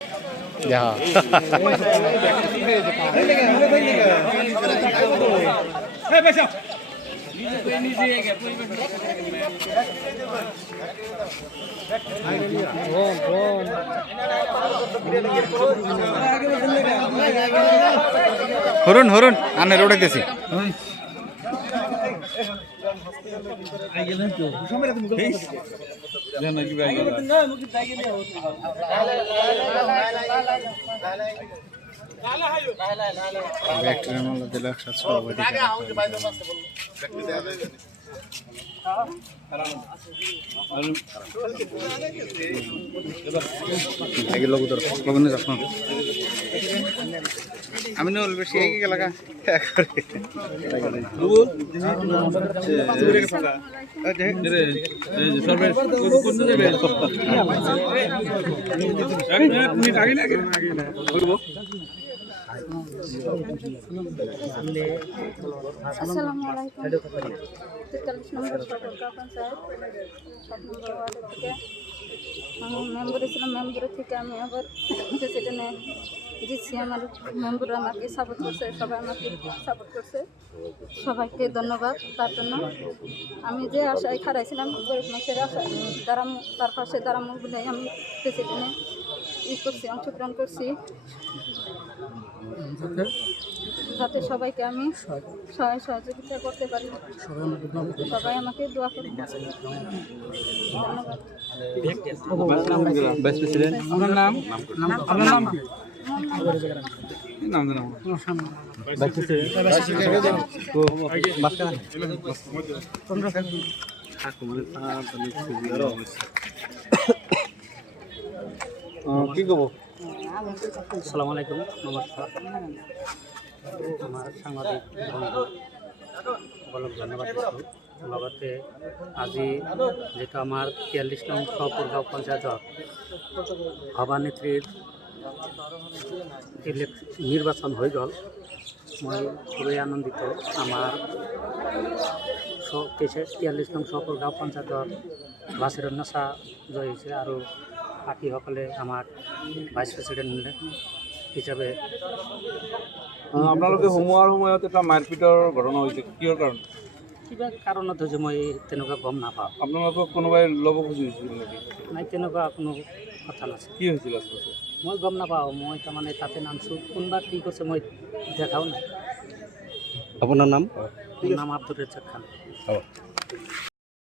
Ja. Hurun Hurun আনে রোড়াইতেছি আমি না বেশি এলাকা আসসালামু আলাইকুম। 43 নম্বর সদরকা পঞ্চায়েত 7 নম্বর ওয়ার্ড থেকে আমি মেম্বার ছিলাম। মেম্বার থেকে আমি আবার প্রেসিডেন্টে জিতছি। আমার মেম্বার আমাকে সাপোর্ট করছে, সবাই আমাকে সাপোর্ট করছে। সবাইকে ধন্যবাদ তার জন্য। আমি যে আশায় খাড়াইছিলাম গরিব মানুষের আশা দাঁড়ামো, তার পাশে দাঁড়ামো বলে আমি প্রেসিডেন্টে করছি, অংশগ্রহণ করছি, যাতে সবাইকে আমি সহযোগিতা করতে পারি। সবাই আমাকে দোয়া করবে। কি কব? আসসালামু আলাইকুম, নমস্কার। আমার সাংবাদিক বন্ধু ধন্যবাদ দিচ্ছি। লগতে আজি যেটা আমার 43 নং সপুরগাঁও পঞ্চায়েতৰ সভানেত্ৰীৰ নিৰ্বাচন হৈ গ'ল। মই খুবেই আনন্দিত। আমাৰ 43 নং সপুরগাঁও পঞ্চায়েতৰ বাছিৰন্নচা জয় হৈছে আৰু পাৰ্টীসকলে আমাক ভাইচ প্ৰেচিডেণ্ট হিচাপে আপোনালোকে সোমোৱাৰ সময়ত এটা মাৰপিটৰ ঘটনা হৈছে, কিহৰ কাৰণে? কিবা কাৰণত হৈছে, মই তেনেকুৱা গম নাপাওঁ। আপোনালোকক কোনোবাই ল'ব খুজিছিল নেকি? নাই, তেনেকুৱা কোনো কথা নাছিল। কি হৈছিল আচলতে? মই গম নাপাওঁ। মই তাৰমানে তাতে নামছোঁ, কোনোবা কি কৈছে মই দেখাও নাই। আপনার নাম? মোৰ নাম আব্দুৰ ৰেজ্জাক খান।